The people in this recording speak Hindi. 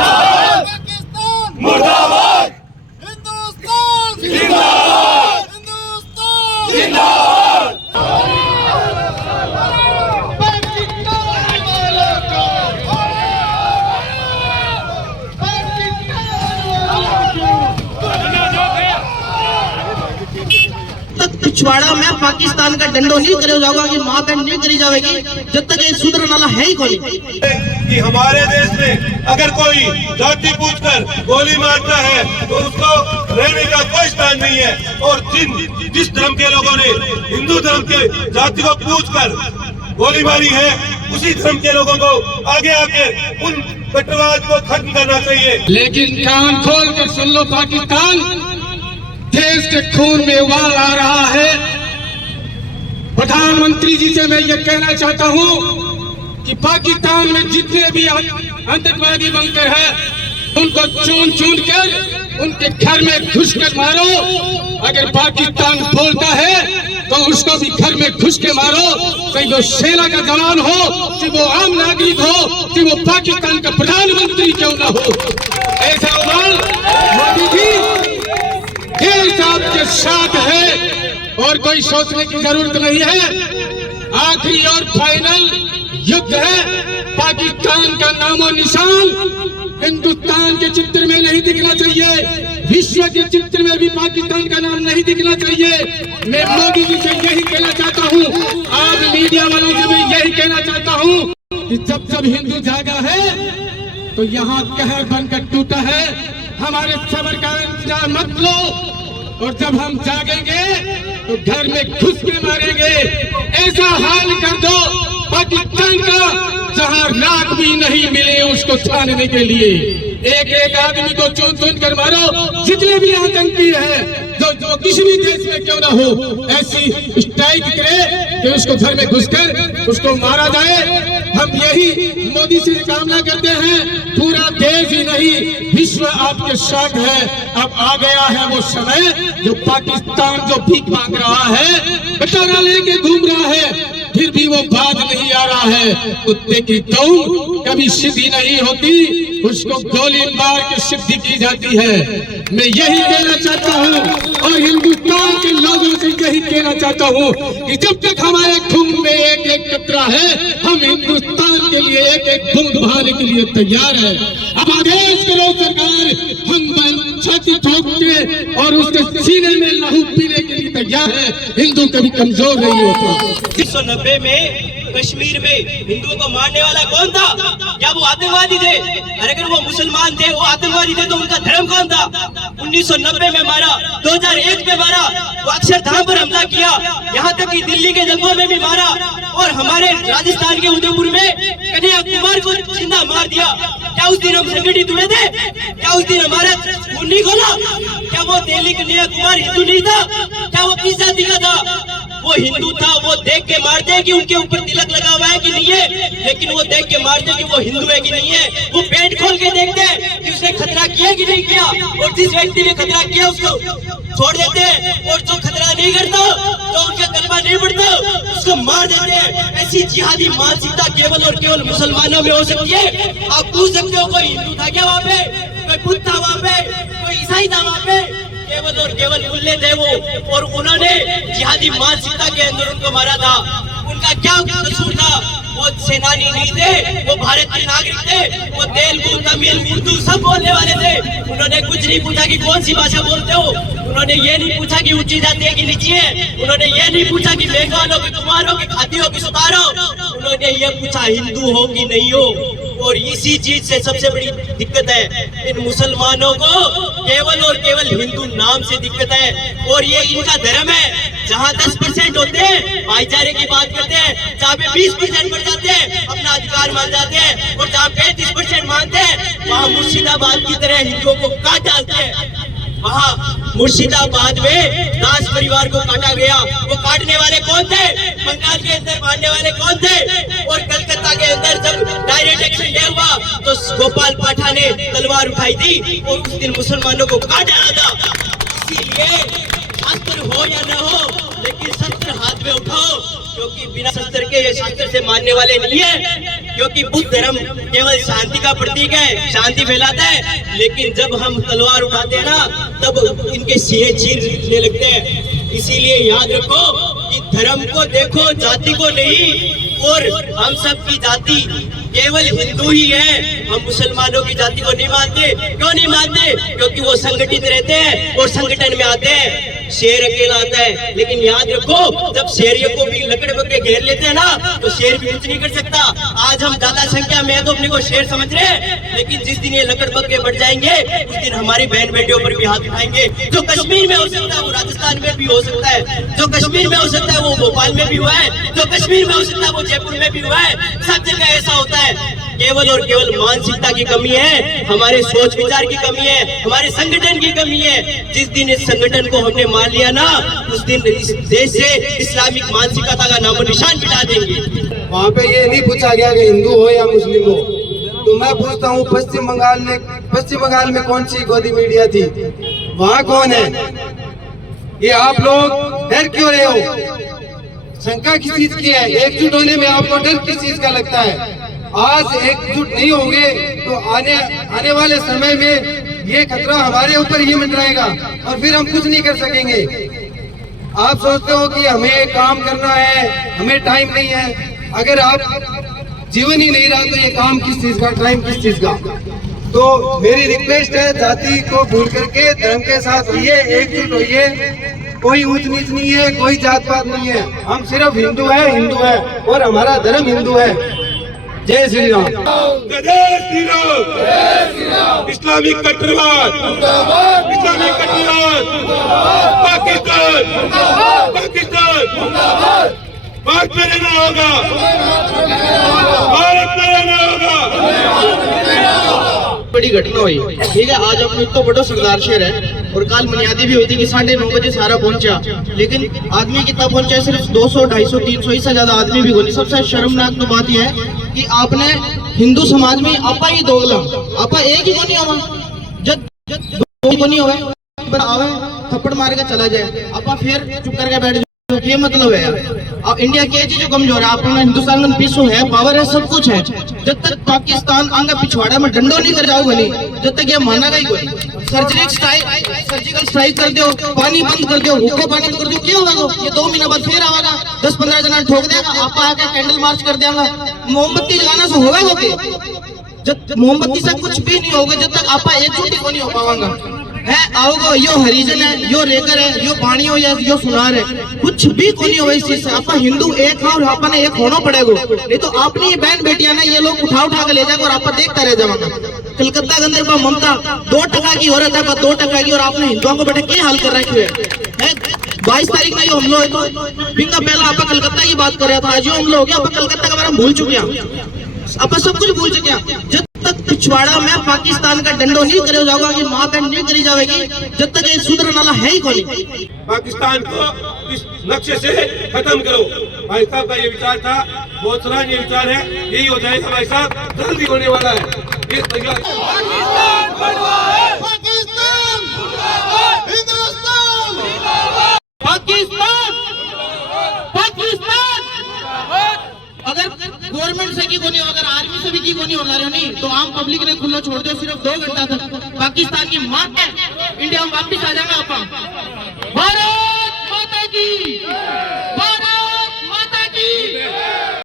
पाकिस्तान मुर्दाबाद, हिंदुस्तान जिंदाबाद, हिंदुस्तान जिंदाबाद। पिछवाड़ा में पाकिस्तान का डंडो नहीं करे जाएगा कि माँ बहन नहीं करी जाएगी जब तक ये सुधर नाला है ही कोई। कि हमारे देश में अगर कोई जाति पूछकर गोली मारता है तो उसको रहने का कोई स्थान नहीं है। और जिस धर्म के लोगों ने हिंदू धर्म के जाति को पूछकर गोली मारी है उसी धर्म के लोगों को आगे आके उन कट्टरवाद को खत्म करना चाहिए। लेकिन कान खोल कर सुन लो, पाकिस्तान देश के खून में उबाल आ रहा है। प्रधानमंत्री जी से मैं ये कहना चाहता हूँ कि पाकिस्तान में जितने भी आतंकवादी बंकर हैं उनको चुन चुन कर उनके घर में घुस कर मारो। अगर पाकिस्तान बोलता है तो उसको भी घर में घुस के मारो, चाहे वो सेना का जवान हो, चाहे वो आम नागरिक हो, चाहे वो पाकिस्तान का प्रधानमंत्री क्यों ना हो। ऐसा उबाल मोदी जी देश आपके साथ है और कोई सोचने की जरूरत नहीं है। आखिरी और फाइनल युद्ध है। पाकिस्तान का नामो निशान हिंदुस्तान के चित्र में नहीं दिखना चाहिए, विश्व के चित्र में भी पाकिस्तान का नाम नहीं दिखना चाहिए। मैं मोदी जी से यही कहना चाहता हूँ, आज मीडिया वालों से मैं यही कहना चाहता हूँ कि जब जब हिंदू जागा है तो यहाँ कहर बनकर टूटा है। हमारे सबर का इंतजार मत लो और जब हम जागेंगे तो घर में घुस के मारेंगे। ऐसा हाल कर दो पाकिस्तान का जहां राख भी नहीं मिले उसको छानने के लिए। एक एक आदमी को चुन चुन कर मारो, जितने भी आतंकी हैं जो किसी भी देश में क्यों ना हो, ऐसी स्ट्राइक करे कि उसको घर में घुसकर उसको मारा जाए। हम यही मोदी से कामना करते हैं। पूरा देश ही नहीं विश्व आपके साथ है। अब आ गया है वो समय जो पाकिस्तान जो भीख मांग रहा है, कटारा लेके घूम रहा है, फिर भी वो बात नहीं आ रहा है। कुत्ते की दौड़ कभी सीधी नहीं होती, उसको गोली मार के सिद्धि की जाती है। मैं यही कहना चाहता हूँ और हिंदुस्तान के लोगों से यही कहना चाहता हूँ कि जब तक हमारे खून में एक एक कतरा है, हम हिंदुस्तान के लिए एक एक बूंद बहाने के लिए तैयार है। अब आदेश करो सरकार, हम छाती ठोक के और उसके सीने में लहू पीने के लिए तैयार है। हिंदू कभी कमजोर नहीं होता। 1990 में कश्मीर में हिंदुओं को मारने वाला कौन था? क्या वो आतंकवादी थे? अरे अगर वो मुसलमान थे, वो आतंकवादी थे तो उनका धर्म कौन था? 1990 में मारा, 2001 में मारा, वो अक्षरधाम पर हमला किया, यहाँ तक कि दिल्ली के जंगलों में भी मारा और हमारे राजस्थान के उदयपुर में कन्याकुमारी को जिंदा मार दिया। क्या उस दिन हम संगठित हुए थे? क्या उस दिन हमारा खून नहीं खोला? क्या वो दिल्ली कन्याकुमारी हिंदू नहीं था? क्या वो किस जाति का था? वो हिंदू था। वो देख के मारते हैं कि उनके ऊपर तिलक लगा हुआ है कि नहीं है, लेकिन वो देख के मारते हैं कि वो हिंदू है कि नहीं है। वो पेट खोल के देखते हैं कि उसने खतरा किया कि नहीं किया, और जिस व्यक्ति ने खतरा किया उसको छोड़ देते हैं, और जो खतरा नहीं करता, जो उनका कलमा नहीं पढ़ता, उसको मार देते हैं। ऐसी जिहादी मानसिकता केवल और केवल मुसलमानों में हो सकती है। आप पूछ सकते हो कोई हिंदू था क्या वहाँ पे, कोई बुद्ध था वहाँ पे, कोई ईसाई था वहाँ पे? केवल और केवल मुल्ले थे वो, और उन्होंने जिहादी मानसिकता के अंदर उनको मारा था। उनका क्या कसूर था? वो सेनानी नहीं थे, वो भारत के नागरिक थे, वो तेलुगु, तमिल, उर्दू सब बोलने वाले थे। उन्होंने कुछ नहीं पूछा कि कौन सी भाषा बोलते हो, उन्होंने ये नहीं पूछा कि ऊंची जाति है कि नीची है, उन्होंने ये नहीं पूछा कि मेघवाल हो कि कुमार हो कि खाती हो कि सुतार हो, उन्होंने ये पूछा हिंदू हो कि नहीं हो। और इसी चीज से सबसे बड़ी दिक्कत है इन मुसलमानों को, केवल और केवल हिंदू नाम से दिक्कत है। और ये इनका धर्म है। जहाँ 10% होते हैं भाईचारे की बात करते हैं, जहाँ पे 20% बढ़ जाते हैं अपना अधिकार मान जाते हैं, और जहाँ 35% मानते हैं वहाँ मुर्शिदाबाद की तरह हिंदुओं को काट डालते हैं। वहाँ मुर्शिदाबाद में दास परिवार को काटा गया। वो काटने वाले कौन थे? बंगाल के अंदर मारने वाले कौन थे? और कलकत्ता के अंदर जब डायरेक्ट एक्शन डे हुआ तो गोपाल पाठा ने तलवार उठाई थी और उस दिन मुसलमानों को काट डाला था। इसीलिए शास्त्र हो या न हो, लेकिन शस्त्र हाथ में उठाओ, क्योंकि बिना शस्त्र के ये शास्त्र से मानने वाले नहीं है। क्योंकि बुद्ध धर्म केवल शांति का प्रतीक है, शांति फैलाता है, लेकिन जब हम तलवार उठाते हैं ना तब इनके सीने चीरने लगते हैं। इसीलिए याद रखो कि धर्म को देखो, जाति को नहीं। और हम सब की जाति केवल हिंदू ही है, हम मुसलमानों की जाति को नहीं मानते। क्यों नहीं मानते? क्योंकि वो संगठित रहते हैं और संगठन में आते हैं। शेर अकेला आता है, लेकिन याद रखो जब शेर को भी लकड़ पकड़ के घेर लेते हैं ना तो शेर भी कुछ नहीं कर सकता। आज हम ज्यादा संख्या में है तो अपने को शेर समझ रहे हैं, लेकिन जिस दिन ये लकड़ पकड़ के बढ़ जाएंगे उस दिन हमारी बहन बेटियों पर भी हाथ उठाएंगे। जो कश्मीर में हो सकता है वो राजस्थान में भी हो सकता है, जो कश्मीर में हो सकता है वो भोपाल में भी हुआ है, जो कश्मीर में हो सकता है वो जयपुर में भी हुआ है। सब जगह ऐसा होता है। केवल और केवल मानसिकता की कमी है, हमारे सोच विचार की कमी है, हमारे संगठन की कमी है। जिस दिन इस संगठन को हमने मान लिया ना उस दिन इस देश से इस्लामिक मानसिकता का नामो निशान मिटा देंगे। वहाँ पे ये नहीं पूछा गया कि हिंदू हो या मुस्लिम हो। तो मैं पूछता हूँ पश्चिम बंगाल में कौन सी गोदी मीडिया थी? वहाँ कौन है? ये आप लोग डर क्यों रहे हो? शंका किस चीज की है? एकजुट होने में आपको डर किस चीज का लगता है? आज एकजुट नहीं होंगे तो आने वाले समय में ये खतरा हमारे ऊपर ही मंडराएगा और फिर हम कुछ नहीं कर सकेंगे। आप सोचते हो कि हमें काम करना है, हमें टाइम नहीं है। अगर आप जीवन ही नहीं रहा तो ये काम किस चीज का, टाइम किस चीज का? तो मेरी रिक्वेस्ट है, जाति को भूल करके धर्म के साथ होइए, एकजुट होइए। कोई ऊंच नीच नहीं है, कोई जात पात नहीं है। हम सिर्फ हिंदू है और हमारा धर्म हिंदू है। जय श्री राम। जय श्री राम। इस्लामिक कट्टरवाद, इस्लामिक कट्टरवाद, पाकिस्तान, भारत में रहना होगा, भारत में रहना होगा। बड़ी घटना हुई, ठीक है। आज अपने तो बड़ा सरदार शेर है और कल बुनियादी भी होती कि 9:30 बजे सारा पहुंचा, लेकिन आदमी कितना पहुंचा? सिर्फ 200, 250, 300, इससे ज्यादा आदमी भी नहीं। सबसे शर्मनाक तो बात यह है कि आपने हिंदू समाज में आपा ही दोगला, आपा एक ही को नहीं हुआ, जब दो को नहीं हुआ पर आवे थप्पड़ मार के चला जाए, आपा फिर चुप करके बैठ जाए। ये मतलब है यार, अब इंडिया की चीज कमजोर है, अपना हिंदुस्तान में पीसो है, पावर है, सब कुछ है। जब तक पाकिस्तान आगे पिछवाड़ा में डंडो नहीं कर जाओगे नहीं, जब तक ये मानेगा ही कोई। सर्जिकल स्ट्राइक कर दो, पानी बंद कर दो, हुक्का पानी कर दो, क्या होगा? ये 2 महीना बाद फिर आएगा, 10-15 जना ठोक देगा, आप आके कैंडल मार्च कर देगा। मोमबत्ती लगाना से होगा? जब मोमबत्ती से कुछ भी नहीं होगा जब तक आप एकजुट को नहीं हो पाएगा है। आओगे यो हरिजन है, यो रेकर है, यो बाणी हो या यो सुनार है, कुछ भी को नहीं हो इस चीज से। आप हिंदू एक है और आपने एक होना पड़ेगा, नहीं तो आपने ये बहन बेटियां ना ये लोग उठा के ले जाएगा और आप देखता रह जाएगा। कलकत्ता के अंदर ममता 2% की औरत है, 2% की, और आपने हिंदुओं को बेटा क्या हाल कर रखे है। 22 तारीख में जो हमला हुआ तो बिंगा पहला आप कलकत्ता की बात कर रहा था, आज जो हमला हो गया आप कलकत्ता के बारे में भूल चुके हैं, आप सब कुछ भूल चुके हैं। जब तक पिछवाड़ा में पाकिस्तान का डंडो नहीं करे जाओगा कि माँ बहन नहीं करी जाएगी, जब तक ये सुधरने वाला है ही कोई। पाकिस्तान को इस नक्शे से खत्म करो। भाई साहब का ये विचार था, बहुत सराहनीय विचार है, यही हो जाएगा भाई साहब, जल्दी होने वाला है। पाकिस्तान, हिंदुस्तान, पाकिस्तान अगर गवर्नमेंट से की को नहीं, अगर आर्मी से भी की को नहीं होना रहे नहीं तो आम पब्लिक ने खुला छोड़ दो सिर्फ 2 घंटा तक, पाकिस्तान की माँ है, इंडिया में वापिस आ जाएगा। आप भारत माता की